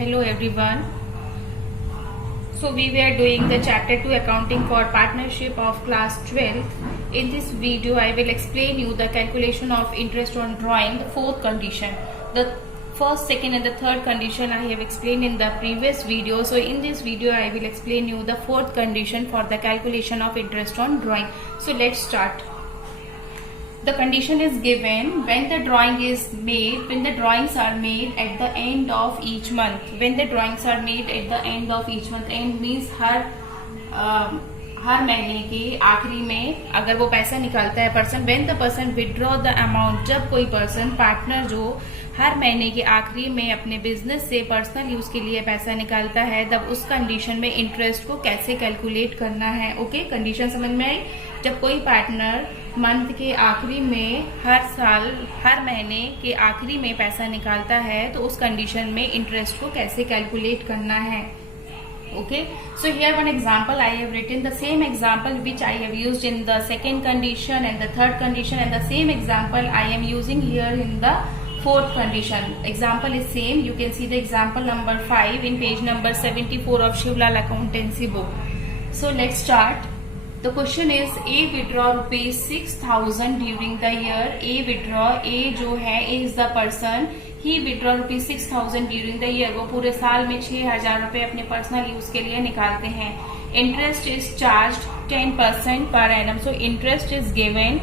Hello everyone. So we were doing the chapter 2 accounting for partnership of class 12. In this video I will explain you the calculation of interest on drawing, the fourth condition. The first, second and the third condition I have explained in the previous video. So in this video I will explain you the fourth condition for the calculation of interest on drawing. So let's start. The condition is given when the drawings are made at the end of each month. When the drawings are made at the end of each month, end means हर महीने के आखिरी में अगर वो पैसा निकालता है person, when the person withdraw the amount, जब कोई पर्सन पार्टनर जो हर महीने के आखिरी में अपने बिजनेस से पर्सनल यूज के लिए पैसा निकालता है, तब उस कंडीशन में इंटरेस्ट को कैसे कैलकुलेट करना है. ओके, कंडीशन समझ में आई. जब कोई पार्टनर मंथ के आखिरी में हर महीने के आखिरी में पैसा निकालता है, तो उस कंडीशन में इंटरेस्ट को कैसे कैलकुलेट करना है. Okay, so here one example I have written, the same example which I have used in the second condition and the third condition, and the same example I am using here in the fourth condition. Example is same. You can see the example number 5 in page number 74 of Shivlal accountancy book. So let's start. The question is A withdraw rupees 6,000 during the year. A withdraw, A जो है, A is the person. He withdraw rupees 6,000 during the year. वो पूरे साल में 6,000 रुपए अपने personal use के लिए निकालते हैं. Interest is charged 10% per annum. So interest is given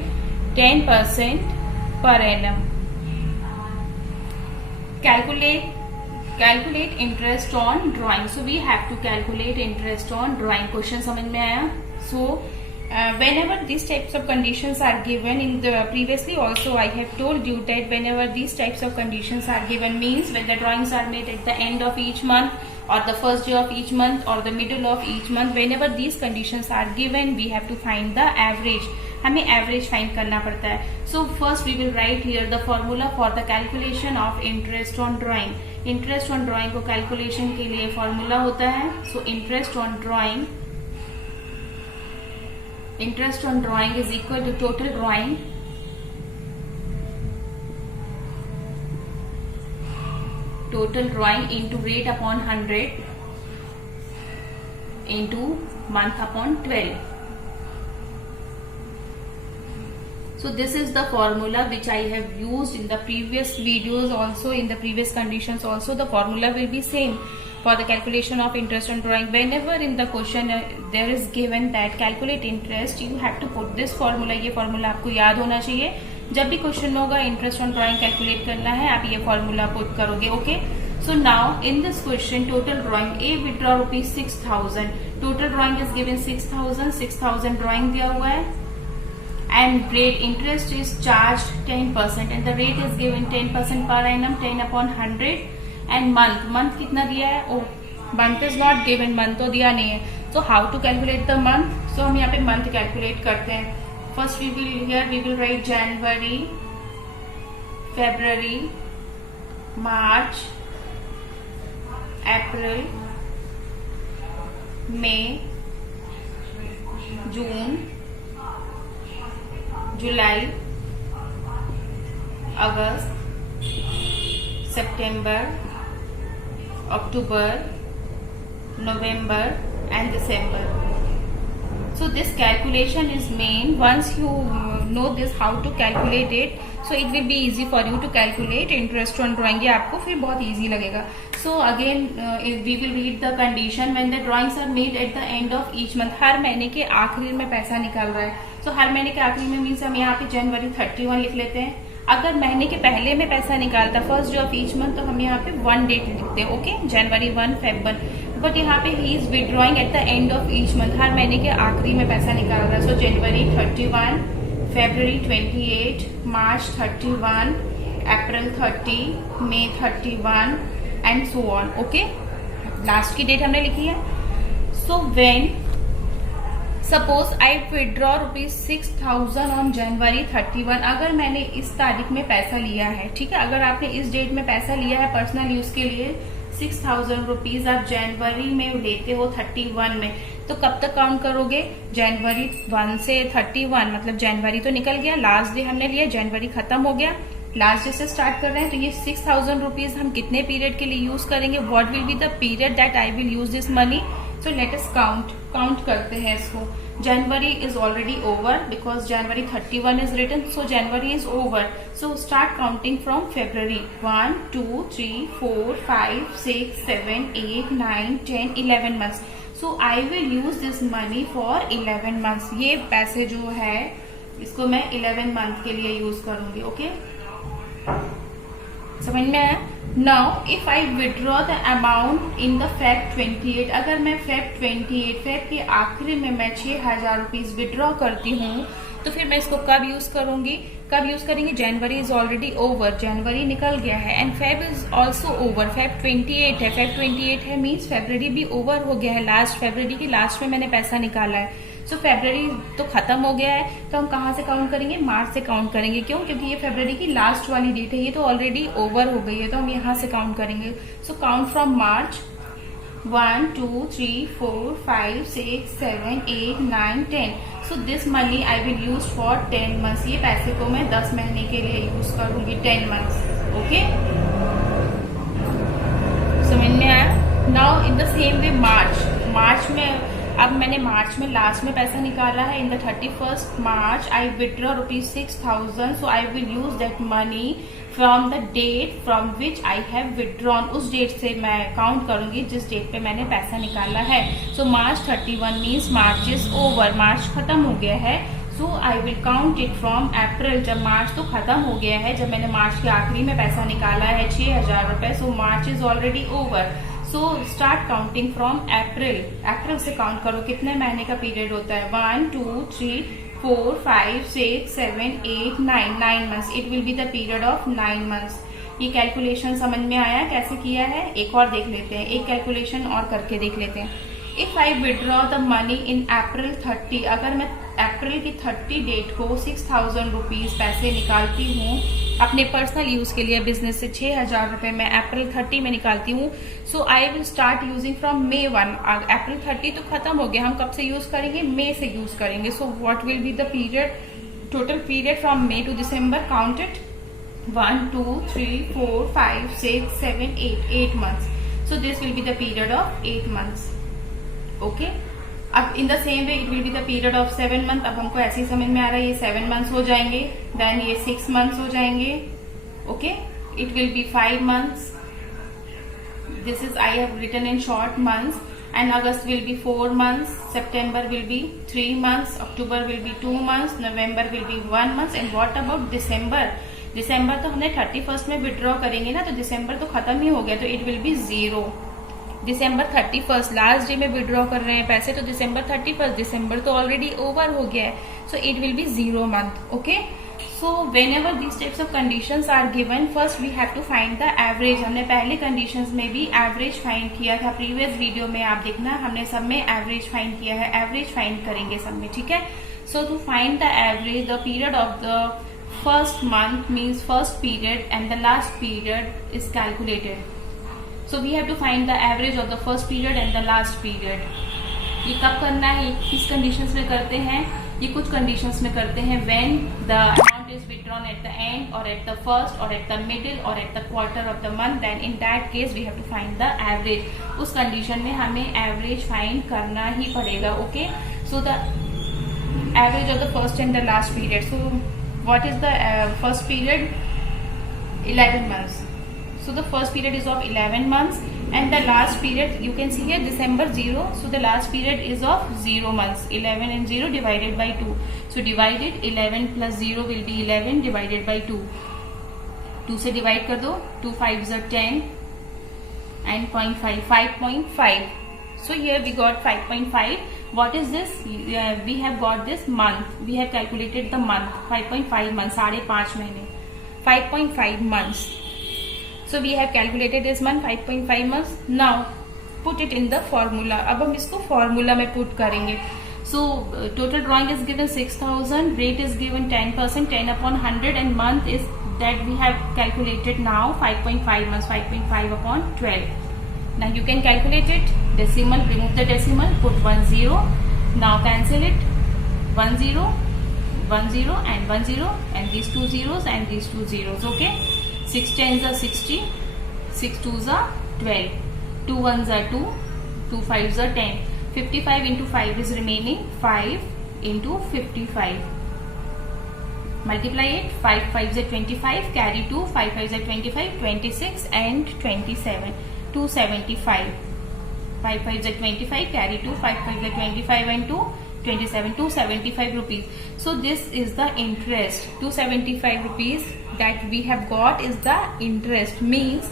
10% per annum. Calculate interest on drawing. So we have to calculate interest on drawing. Question समझ में आया? So whenever these types of conditions are given, in the previously also I have told you that whenever these types of conditions are given, means when the drawings are made at the end of each month or the first day of each month or the middle of each month, whenever these conditions are given, we have to find the average. हमें average find करना पड़ता है. So first we will write here the formula for the calculation of interest on drawing. Interest on drawing को calculation के लिए formula होता है. So interest on drawing is equal to total drawing into rate upon 100 into month upon 12. So this is the formula which I have used in the previous videos also, in the previous conditions also. The formula will be same for the calculation of interest on drawing. Whenever in the question there is given that calculate interest, you have to put this formula. ये formula आपको याद होना चाहिए. जब भी क्वेश्चन होगा interest on drawing calculate करना है, आप ये फॉर्मूला पुट करोगे. Okay, so now in this question total drawing A withdraw rupees 6,000. Total drawing is given 6,000 ड्राइंग दिया हुआ है. And rate interest is charged 10% and the rate is given 10% per annum, 10 upon 100. And month कितना दिया है? Oh, month is not given, month तो दिया नहीं है. So how to calculate the month? So हम यहाँ पे month calculate करते हैं. First we will write January, February, March, April, May, June, July, August, September, October, November and December. So this calculation is main. Once you know this how to calculate it, so it will be easy for you to calculate interest on drawing. ये आपको फिर बहुत easy लगेगा. So again we will read the condition. When the drawings are made at the end of each month, हर महीने के आखिरी में पैसा निकाल रहा है. तो हर महीने के आखिरी में मीन्स हम यहाँ पे जनवरी 31 लिख लेते हैं. अगर महीने के पहले में पैसा निकालता first day of each month, तो हम यहाँ पे 1 डेट लिखते हैं. ओके, जनवरी 1, Feb 1. बट यहाँ पे he is withdrawing at the end of each month, हर महीने के आखिरी में पैसा निकाल रहा है. So January 31, February 28, March 31, April 30, May 31 and so on. Okay, last की डेट हमने लिखी है. So when suppose I withdraw rupees 6,000 on January 31. अगर मैंने इस तारीख में पैसा लिया है, ठीक है, अगर आपने इस डेट में पैसा लिया है पर्सनल यूज के लिए 6,000 रुपीज आप जनवरी में लेते हो 31 में, तो कब तक काउंट करोगे? जनवरी 1 से 31, मतलब जनवरी तो निकल गया, लास्ट डे हमने लिया, जनवरी खत्म हो गया, लास्ट डे से स्टार्ट कर रहे हैं, तो ये 6,000 रुपीज हम कितने पीरियड के लिए यूज करेंगे, what will be the period that I will use this money. So let us count करते हैं इसको. January is already over because January 31 is written, so January is over. So start counting from February. 1, 2, 3, 4, 5, 6, 7, 8, 9, 10, 11 months. So I will use this money for 11 months. ये पैसे जो है इसको मैं 11 मंथ के लिए यूज करूंगी. ओके, समझ में आया. Now if I withdraw the amount in the Feb 28, अगर मैं Feb 28 फेब के आखिरी में मैं 6,000 रुपीज विड्रॉ करती हूँ, तो फिर मैं इसको कब यूज करूंगी, कब यूज करेंगे. जनवरी इज ऑलरेडी ओवर, जनवरी निकल गया है, and Feb is also over. Feb 28 है, Feb 28 है मीन्स फेब्रवरी भी ओवर हो गया है. लास्ट फेब्रवरी की लास्ट में मैंने पैसा निकाला है. सो फेब्रवरी तो खत्म हो गया है, तो हम कहाँ से काउंट करेंगे, मार्च से काउंट करेंगे. क्यों, क्योंकि ये फेब्रवरी की लास्ट वाली डेट है, ये तो ऑलरेडी ओवर हो गई है, तो हम यहाँ से काउंट करेंगे. So count from March. 1, 2, 3, 4, 5, 6, 7, 8, 9, 10. So this money I will use for 10 मंथ्स. ये पैसे को मैं 10 महीने के लिए यूज करूंगी, 10 मंथ्स. ओके, समझ में आया. Now in the same way March में, अब मैंने मार्च में लास्ट में पैसा निकाला है. In the 31st March I withdraw ₹6,000. So I will use that money from the date from which I have withdrawn. उस डेट से मैं काउंट करूंगी जिस डेट पे मैंने पैसा निकाला है. So March 31 means March is over, March खत्म हो गया है. So I will count it from April. जब मार्च तो खत्म हो गया है, जब मैंने मार्च के आखिरी में पैसा निकाला है 6,000 रुपए. So March is already over. So start counting from April. April से काउंट करो कितने महीने का पीरियड होता है. 1, 2, 3, 4, 5, 6, 7, 8, 9 months. It will be the period of 9 मंथ्स. ये कैलकुलेशन समझ में आया कैसे किया है. एक और देख लेते हैं, एक कैलकुलेशन और करके देख लेते हैं. If I withdraw the money in April 30, अगर मैं अप्रैल की 30 डेट को 6,000 रुपीज पैसे निकालती हूँ अपने पर्सनल यूज के लिए, बिजनेस से 6,000 रुपए मैं अप्रैल 30 में निकालती हूँ. So I will start using from May 1. April 30 तो खत्म हो गया, हम कब से यूज करेंगे, मई से यूज करेंगे. So what will be the period, total period from May to December. Count it. 1, 2, 3, 4, 5, 6, 7, 8 months. So this will be the period of 8 months. Okay. अब इन the same way it will be the period of 7 मंथ. अब हमको ऐसे ही समझ में आ रहा है, ये 7 मंथ्स हो जाएंगे, देन ये 6 मंथ्स हो जाएंगे. Okay, it will be 5 months. This is I have written in short months. And August will be 4 months, September will be 3 months, October will be 2 months, November will be 1 month. And what about December. December तो हमने 31st में विड्रॉ करेंगे ना, तो दिसंबर तो खत्म ही हो गया, तो it will be 0. December 31 last day में विड्रॉ कर रहे हैं पैसे, तो दिसंबर 31, दिसंबर तो ऑलरेडी ओवर हो गया है. So it will be 0 month. Okay, so whenever this types of conditions are given, first we have to find the average. हमने पहले कंडीशंस में भी एवरेज फाइंड किया था, प्रीवियस वीडियो में आप देखना, हमने सब में एवरेज फाइंड किया है. एवरेज फाइंड करेंगे सब में, ठीक है. So to find the average, the period of the first month means first period and the last period is calculated. So we have to find the average of the first period and the last period. ये कब करना है, किस कंडीशंस में करते हैं, ये कुछ कंडीशंस में करते हैं when the amount is withdrawn at the end or at the first or at the middle or at the quarter of the month, then in that case we have to find the average. उस कंडीशन में हमें average find करना ही पड़ेगा. Okay, so the average of the first and the last period. So what is the first period? 11 months. So the first period is of 11 months and the last period, you can see here December 0. So the last period is of 0 months. 11 and 0 divided by 2. So divided 11 plus 0 will be 11 divided by 2. 2 से divide कर दो. 2 5s are 10 and 0.5. 5.5. So here we got 5.5. What is this? We have got this month. We have calculated the month. 5.5 months. 5.5 महीने. 5.5 months. So we have calculated this month. 5.5 months. Now put it in the formula. अब हम इसको formula में put करेंगे. So total drawing is given 6,000. Rate is given 10%. 10 upon 100 and month is that we have calculated now 5.5 months. 5.5 upon 12. Now you can calculate it. Decimal, remove the decimal, put 1 0. Now cancel it. 1 0, 1 0 and 1 0 and these 2 zeros and these 2 zeros. Okay, 6 10s are 60, 6 2s are 12, 2 1s are 2, 2 5s are 10. 55 into 5 is remaining 5 into 55. Multiply it. 5 5s are 25, carry 2, 5 5s are 25, 26 and 27, 275. 5 5s are 25, carry 2, 5 5s are 25 and 2, 27, 275 rupees. So this is the interest. 275 rupees that we have got is the interest. Means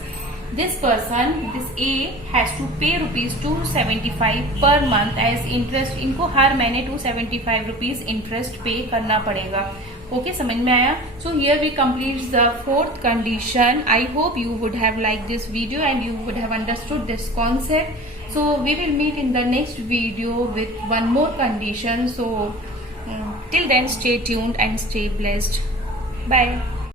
this person, this A has to pay rupees 275 per month as interest. इनको हर महीने 275 rupees interest pay करना पड़ेगा. ओके, समझ में आया? So here we complete the fourth condition. I hope you would have liked this video and you would have understood this concept. So we will meet in the next video with one more condition. So till then, stay tuned and stay blessed. Bye.